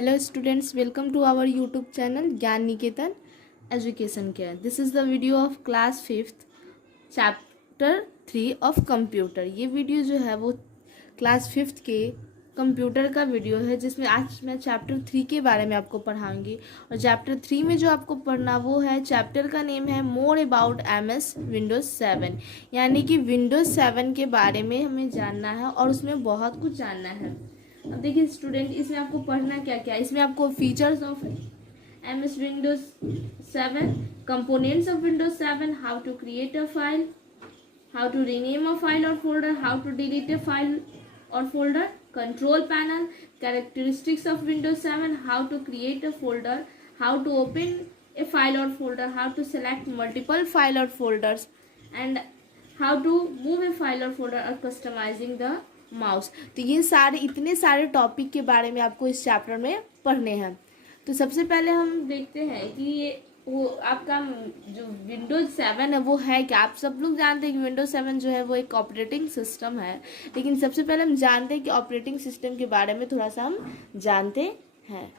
Hello students, welcome to our YouTube channel Gyan Niketan Education Care. This is the video of class 5th chapter 3 of computer. ये video जो है वो class 5th के computer का video है जिसमें आज मैं चैप्टर 3 के बारे में आपको पढ़ाऊंगी। और चैप्टर 3 में जो आपको पढ़ना वो है, चैप्टर का नेम है मोर अबाउट MS विंडोज़ 7, यानी कि विंडोज़ 7 के बारे में हमें जानना है और उसमें बहुत कुछ जानना है। अब देखिए स्टूडेंट, इसमें आपको पढ़ना क्या क्या है। इसमें आपको features of MS Windows 7, components of Windows 7, how to create a file, how to rename a file और folder, how to delete a file और folder, control panel, characteristics of Windows 7, how to create a folder, how to open a file or folder, how to select multiple file or folders, and how to move a file or folder or customizing the mouse। तो ये इतने सारे topic के बारे में आपको इस chapter में पढ़ने हैं। तो सबसे पहले हम देखते हैं कि ये वो आपका जो विंडोज 7 है वो है क्या। आप सब लोग जानते हैं कि विंडोज 7 जो है वो एक ऑपरेटिंग सिस्टम है, लेकिन सबसे पहले हम जानते हैं कि ऑपरेटिंग सिस्टम के बारे में थोड़ा सा हम जानते हैं।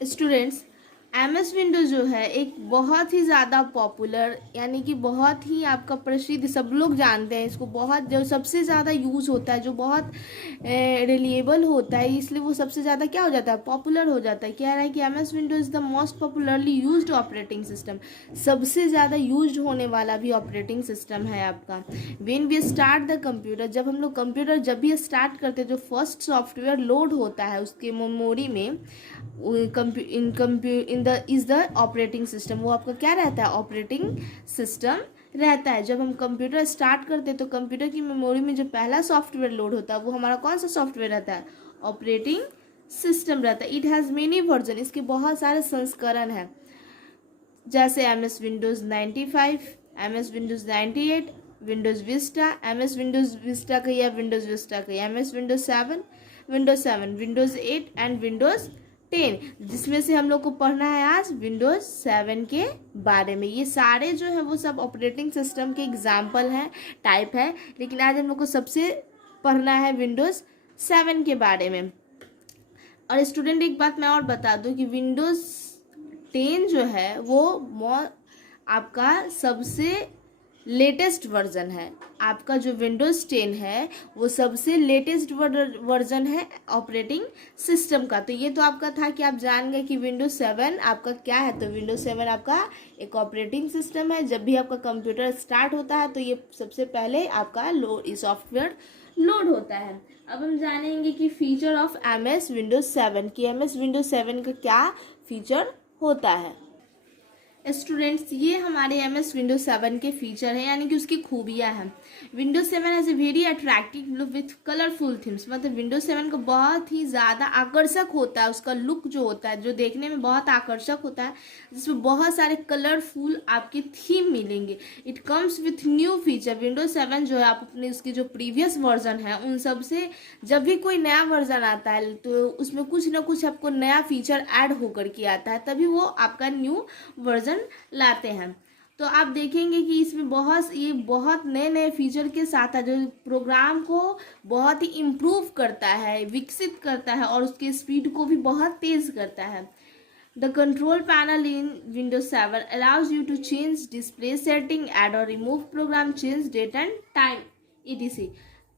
स्टूडेंट्स, MS विंडोज जो है एक बहुत ही ज़्यादा पॉपुलर, यानी कि बहुत ही आपका प्रसिद्ध, सब लोग जानते हैं इसको, बहुत जो सबसे ज़्यादा यूज़ होता है, जो बहुत रिलायबल होता है, इसलिए वो सबसे ज़्यादा क्या हो जाता है, पॉपुलर हो जाता है। कह रहा है कि MS Windows is the most popularly used operating system, सबसे ज़्यादा यूज्ड होने वाला भी ऑपरेटिंग सिस्टम है आपका। When we start the computer, जब हम लोग कंप्यूटर जब भी स्टार्ट करते हैं, जो फर्स्ट सॉफ्टवेयर लोड होता है उसके मेमोरी में इज द ऑपरेटिंग सिस्टम, वो आपका क्या रहता है, ऑपरेटिंग सिस्टम रहता है। जब हम कंप्यूटर स्टार्ट करते हैं तो कंप्यूटर की मेमोरी में जो पहला सॉफ्टवेयर लोड होता है वो हमारा कौन सा सॉफ्टवेयर रहता है, ऑपरेटिंग सिस्टम रहता है। इट हैज़ मेनी वर्जन, इसके बहुत सारे संस्करण हैं, जैसे MS Windows 95, MS Windows 98, Windows Vista, MS Windows Vista कहिए, विंडोज़ विस्टा कहिए, MS Windows 7, Windows 7, Windows 8 and Windows 10, जिसमें से हम लोग को पढ़ना है आज विंडोज़ 7 के बारे में। ये सारे जो है वो सब ऑपरेटिंग सिस्टम के एग्जाम्पल हैं, टाइप है, लेकिन आज हम लोग को सबसे पढ़ना है विंडोज़ 7 के बारे में। और स्टूडेंट, एक बात मैं और बता दूं कि विंडोज़ 10 जो है वो आपका सबसे लेटेस्ट वर्जन है। आपका जो विंडोज़ 10 है वो सबसे लेटेस्ट वर्जन है ऑपरेटिंग सिस्टम का। तो ये तो आपका था कि आप जान गए कि विंडोज़ 7 आपका क्या है। तो विंडोज़ 7 आपका एक ऑपरेटिंग सिस्टम है। जब भी आपका कंप्यूटर स्टार्ट होता है तो ये सबसे पहले आपका सॉफ्टवेयर लोड होता है। अब हम जानेंगे कि फीचर ऑफ MS विंडोज़ 7 कि MS विंडोज़ 7 का क्या फीचर होता है। स्टूडेंट्स, ये हमारे MS विंडोज़ 7 के फीचर हैं, यानी कि उसकी खूबियाँ हैं। Windows 7 has a very attractive look with colourful themes, मतलब विंडोज़ 7 का बहुत ही ज़्यादा आकर्षक होता है, उसका लुक जो होता है जो देखने में बहुत आकर्षक होता है, जिसमें बहुत सारे कलरफुल आपके थीम मिलेंगे। It comes with new feature. Windows 7 जो है आप अपने उसके जो प्रीवियस वर्जन है उन सब से जब भी कोई नया वर्जन आता है तो उसमें कुछ ना कुछ आपको नया फीचर ऐड होकर के आता है, तभी वो आपका न्यू वर्जन लाते हैं। तो आप देखेंगे कि इसमें बहुत नए नए फीचर के साथ है, जो प्रोग्राम को बहुत ही इम्प्रूव करता है, विकसित करता है और उसके स्पीड को भी बहुत तेज करता है। The control panel in Windows 7 allows you to change display setting, add or remove program, change date and time, etc.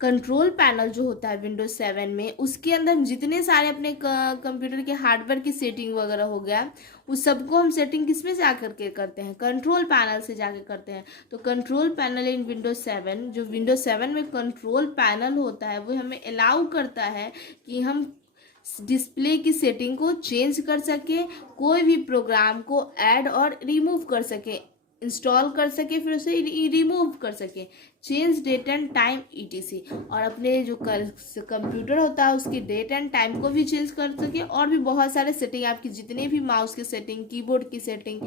Control panel जो होता है विंडोज 7 में, उसके अंदर जितने सारे अपने कंप्यूटर के हार्डवेयर की सेटिंग वगैरह हो गया, उस सबको हम सेटिंग किस में जाकर के करते हैं, कंट्रोल पैनल से जाकर करते हैं। तो कंट्रोल पैनल इन विंडोज 7, जो विंडोज 7 में कंट्रोल पैनल होता है वो हमें अलाउ करता है कि हम डिस्प्ले की सेटिंग को चेंज कर सके, कोई भी प्रोग्राम को ऐड और रिमूव कर सके, इंस्टॉल कर सके, फिर उसे रिमूव कर सके, change date and time ETC, और अपने जो कंप्यूटर होता है उसकी डेट एंड टाइम को भी चेंज कर सके, और भी बहुत सारे सेटिंग, आपकी जितने भी माउस की सेटिंग, कीबोर्ड की सेटिंग,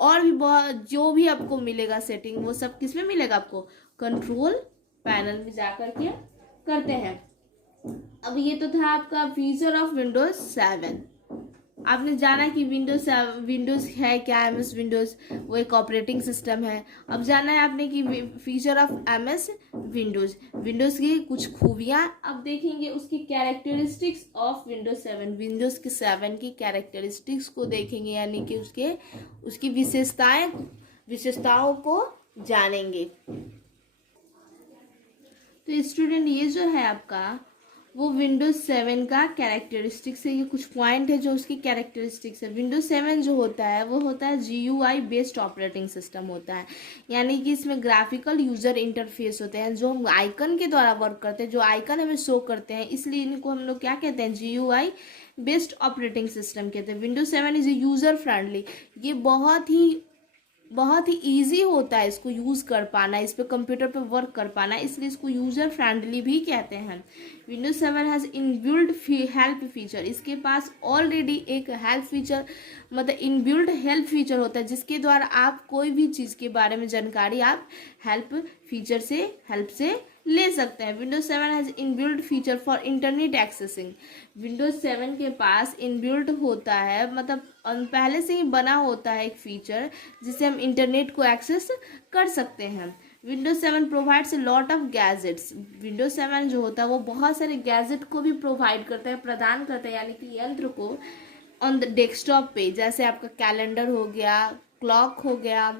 और भी बहुत जो भी आपको मिलेगा सेटिंग, वो सब किस में मिलेगा, आपको कंट्रोल पैनल में जाकर के करते हैं। अब ये तो था आपका फीचर ऑफ विंडोज 7। आपने जाना कि विंडोज़ है क्या, एम एस विंडोज़ वो एक ऑपरेटिंग सिस्टम है। अब जाना है आपने कि feature of M S Windows, Windows की कुछ खूबियाँ। अब देखेंगे उसकी कैरेक्टरिस्टिक्स ऑफ विंडोज़ के 7 की कैरेक्टरिस्टिक्स को देखेंगे, यानी कि उसकी विशेषताओं को जानेंगे। तो स्टूडेंट ये जो है आपका वो विंडोज 7 का कैरेक्टरिस्टिक्स है, ये कुछ पॉइंट है जो उसकी कैरेक्टरिस्टिक्स है। विंडोज 7 जो होता है वो होता है GUI बेस्ड ऑपरेटिंग सिस्टम होता है, यानी कि इसमें ग्राफिकल यूजर इंटरफेस होते हैं जो हम आइकन के द्वारा वर्क करते हैं, जो आइकन हमें शो करते हैं, इसलिए इनको हम लोग क्या कहते हैं, GUI बेस्ड ऑपरेटिंग सिस्टम कहते हैं। विंडोज 7 इज यूजर फ्रेंडली, ये बहुत ही ईजी होता है इसको यूज़ कर पाना, इस पर कंप्यूटर पे वर्क कर पाना, इसलिए इसको यूज़र फ्रेंडली भी कहते हैं। Windows 7 has inbuilt help feature, इसके पास ऑलरेडी एक हेल्प फीचर मतलब इनबिल्ट हेल्प फीचर होता है, जिसके द्वारा आप कोई भी चीज़ के बारे में जानकारी आप हेल्प से ले सकते हैं। Windows 7 has inbuilt feature for internet accessing, Windows 7 के पास इनबिल्ट होता है मतलब पहले से ही बना होता है एक फीचर जिससे हम इंटरनेट को एक्सेस कर सकते हैं। Windows 7 provides lot of gadgets, Windows 7 जो होता है वो बहुत सारे गैजेट को भी प्रोवाइड करता है, प्रदान करता है, यानी कि यंत्र को ऑन द डेस्कटॉप पे, जैसे आपका कैलेंडर हो गया, क्लॉक हो गया,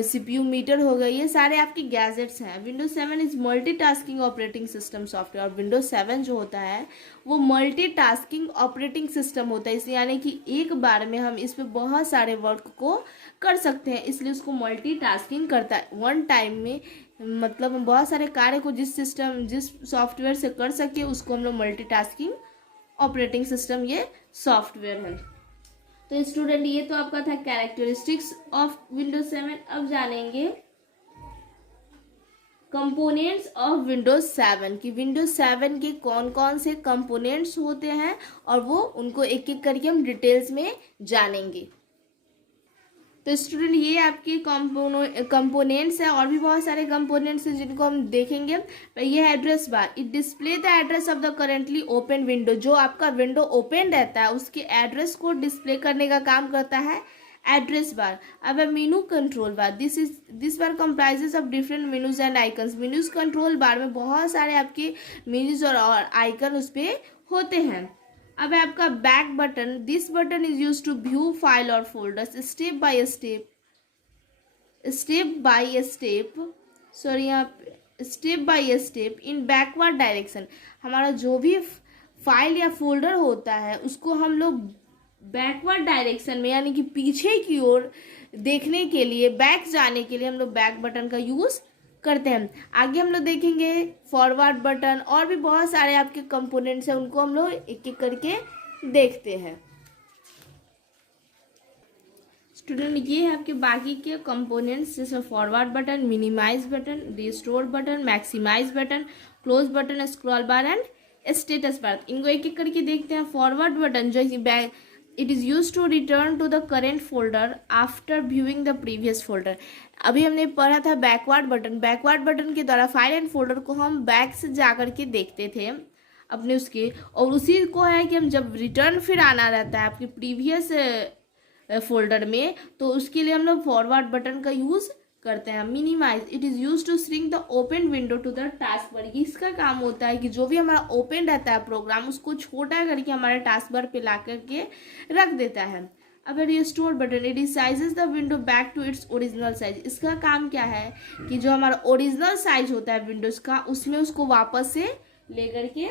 CPU मीटर हो गया, ये सारे आपके गैजेट्स हैं। Windows 7 is multitasking operating system software, और विंडोज 7 जो होता है वो मल्टीटास्किंग ऑपरेटिंग सिस्टम होता है, इसलिए यानी कि एक बार में हम इस पे बहुत सारे वर्क को कर सकते हैं, इसलिए उसको मल्टीटास्किंग करता है। वन टाइम में मतलब हम बहुत सारे कार्य को जिस सॉफ्टवेयर से कर सके उसको हम लोग मल्टीटास्किंग ऑपरेटिंग सिस्टम ये सॉफ्टवेयर है। तो स्टूडेंट ये तो आपका था कैरेक्टरिस्टिक्स ऑफ विंडोज 7। अब जानेंगे कंपोनेंट्स ऑफ विंडोज 7 कि विंडोज 7 के कौन कौन से कंपोनेंट्स होते हैं, और वो उनको एक एक करके हम डिटेल्स में जानेंगे। तो स्टूडेंट ये आपके कंपोनेंट्स है, और भी बहुत सारे कंपोनेंट्स हैं जिनको हम देखेंगे। ये है address bar, it display the address of the currently open window, जो आपका विंडो ओपन रहता है उसके एड्रेस को डिस्प्ले करने का काम करता है एड्रेस बार। अब है menu control bar, this bar comprises of different menus and icons, menus control bar में बहुत सारे आपके मेनूज और आइकन उस पर होते हैं। अब है आपका back button, this button is use to view file और folders step by step in backward direction, हमारा जो भी फाइल या फोल्डर होता है उसको हम लोग बैकवर्ड डायरेक्शन में यानी कि पीछे की ओर देखने के लिए, बैक जाने के लिए हम लोग बैक बटन का यूज़ करते हैं। आगे हम लोग देखेंगे फॉरवर्ड बटन, और भी बहुत सारे आपके कंपोनेंट्स हैं, उनको हम लोग एक एक करके देखते हैं। स्टूडेंट ये है आपके बाकी के कंपोनेंट्स, जैसे forward button, minimize button, restore button, maximize button, close button, scroll bar and status bar. इनको एक एक करके देखते हैं। फॉरवर्ड बटन जो it is use to return to the current folder after viewing the previous folder. अभी हमने पढ़ा था बैकवर्ड बटन के द्वारा फाइल एंड फोल्डर को हम बैक से जा कर के देखते थे अपने उसके, और उसी को है कि हम जब रिटर्न फिर आना रहता है आपके प्रीवियस फोल्डर में, तो उसके लिए हम लोग फॉरवर्ड बटन का यूज़ करते हैं। Minimize, it is use to shrink the open window to the task bar, इसका काम होता है कि जो भी हमारा ओपन रहता है प्रोग्राम उसको छोटा करके हमारे टास्क बार पे ला करके रख देता है। अब restore button, it is sizes the window back to its original size, इसका काम क्या है कि जो हमारा ओरिजिनल साइज होता है विंडोज का उसमें उसको वापस से लेकर के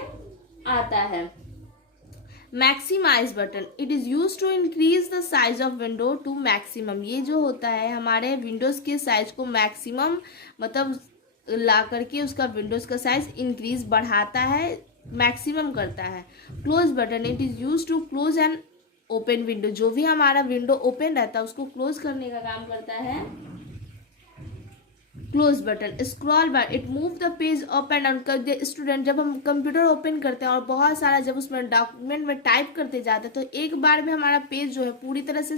आता है। Maximize button, it is use to increase the size of window to maximum, ये जो होता है हमारे विंडोज़ के साइज को मैक्सिमम मतलब ला करके उसका विंडोज़ का साइज इंक्रीज बढ़ाता है, मैक्सिमम करता है। Close button, it is use to close and open window, जो भी हमारा विंडो ओपन रहता है उसको क्लोज करने का काम करता है close button. Scroll bar, it move the page up and down. Student जब हम कंप्यूटर ओपन करते हैं और बहुत सारा जब उसमें डॉक्यूमेंट में टाइप करते जाते हैं तो एक बार में हमारा पेज जो है पूरी तरह से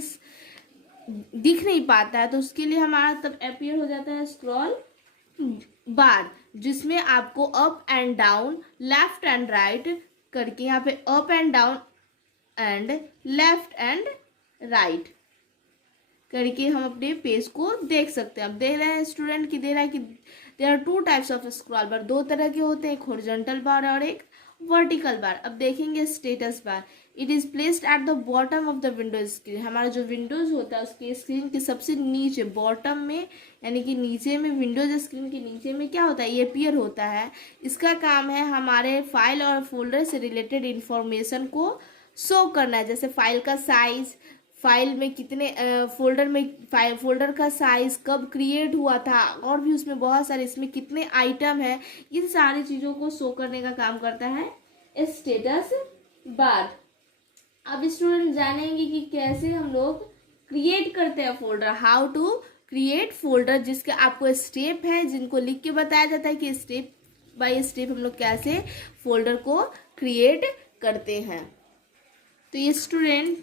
दिख नहीं पाता है, तो उसके लिए हमारा तब अपीयर हो जाता है स्क्रॉल बार, जिसमें आपको up and down, left and right करके यहाँ पे up and down and left and right करके हम अपने पेज को देख सकते हैं। अब दे रहे हैं स्टूडेंट की, दे रहा है कि there are 2 types of scroll bar, 2 तरह के होते हैं, एक हॉरिजॉन्टल बार और एक वर्टिकल बार। अब देखेंगे status bar, it is placed at the bottom of the Windows screen. हमारा जो विंडोज होता है उसके स्क्रीन के सबसे नीचे बॉटम में, यानी कि नीचे में, विंडोज स्क्रीन के नीचे में क्या होता है, ये अपीयर होता है। इसका काम है हमारे फाइल और फोल्डर से रिलेटेड इंफॉर्मेशन को शो करना है, जैसे फाइल का साइज, फाइल में कितने फोल्डर में फोल्डर का साइज कब क्रिएट हुआ था, और भी उसमें बहुत सारे, इसमें कितने आइटम है, इन सारी चीज़ों को शो करने का काम करता है स्टेटस बार। अब स्टूडेंट जानेंगे कि कैसे हम लोग क्रिएट करते हैं folder, how to create folder, जिसके आपको स्टेप है जिनको लिख के बताया जाता है कि स्टेप बाय स्टेप हम लोग कैसे फोल्डर को क्रिएट करते हैं। तो ये स्टूडेंट,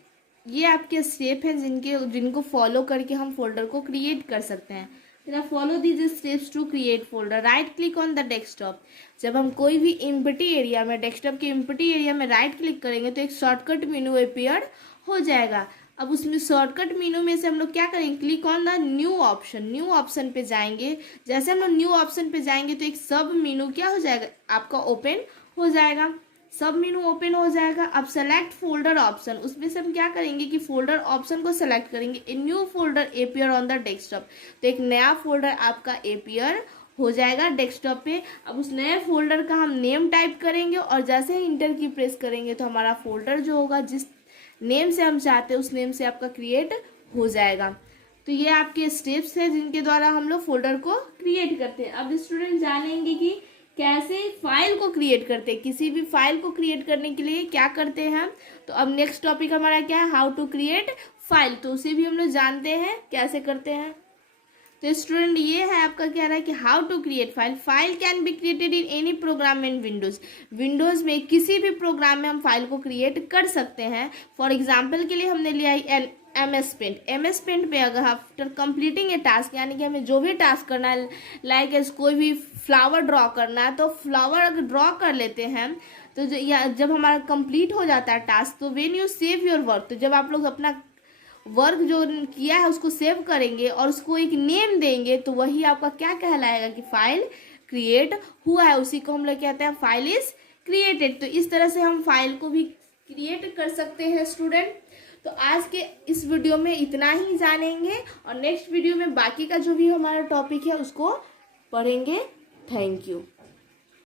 ये आपके स्टेप हैं जिनको फॉलो करके हम फोल्डर को क्रिएट कर सकते हैं। फिर follow these steps to create folder. Right click on the desktop. जब हम कोई भी एम्प्टी एरिया में, डेस्कटॉप के एम्प्टी एरिया में राइट क्लिक करेंगे तो एक शॉर्टकट मेनू अपीयर हो जाएगा। अब उसमें शॉर्टकट मेनू में से हम लोग क्या करेंगे, click on the new option. New option पे जाएंगे। जैसे हम लोग न्यू ऑप्शन पे जाएंगे तो एक सब मेनू क्या हो जाएगा, आपका ओपन हो जाएगा, सब मेनू ओपन हो जाएगा। अब सेलेक्ट फोल्डर ऑप्शन, उसमें से हम क्या करेंगे कि फोल्डर ऑप्शन को सेलेक्ट करेंगे। A new folder appear on the desktop, तो एक नया फोल्डर आपका अपीयर हो जाएगा डेस्कटॉप पे। अब उस नए फोल्डर का हम नेम टाइप करेंगे और जैसे ही इंटर की प्रेस करेंगे तो हमारा फोल्डर जो होगा, जिस नेम से हम चाहते हैं उस नेम से आपका क्रिएट हो जाएगा। तो ये आपके स्टेप्स हैं जिनके द्वारा हम लोग फोल्डर को क्रिएट करते हैं। अब स्टूडेंट जानेंगे कि कैसे फाइल को क्रिएट करते हैं। किसी भी फाइल को क्रिएट करने के लिए क्या करते हैं, तो अब नेक्स्ट टॉपिक हमारा क्या है, हाउ टू क्रिएट फाइल। तो उसे भी हम लोग जानते हैं कैसे करते हैं। तो स्टूडेंट, ये है आपका क्या रहा है कि how to create file. File can be created in any program in Windows. Windows में किसी भी प्रोग्राम में हम फाइल को क्रिएट कर सकते हैं। फॉर एग्जाम्पल के लिए हमने लिया है MS पेंट। MS पेंट पे अगर आफ्टर कंप्लीटिंग ए टास्क, यानी कि हमें जो भी टास्क करना है, लाइक कोई भी फ्लावर ड्रॉ करना है, तो फ्लावर अगर ड्रॉ कर लेते हैं तो जब हमारा कंप्लीट हो जाता है टास्क, तो when you save your work, तो जब आप लोग अपना वर्क जो किया है उसको सेव करेंगे और उसको एक नेम देंगे, तो वही आपका क्या कहलाएगा कि फाइल क्रिएट हुआ है। उसी को हम लोग कहते हैं फाइल इज क्रिएटेड। तो इस तरह से हम फाइल को भी क्रिएट कर सकते हैं स्टूडेंट। तो आज के इस वीडियो में इतना ही जानेंगे और नेक्स्ट वीडियो में बाकी का जो भी हमारा टॉपिक है उसको पढ़ेंगे। Thank you.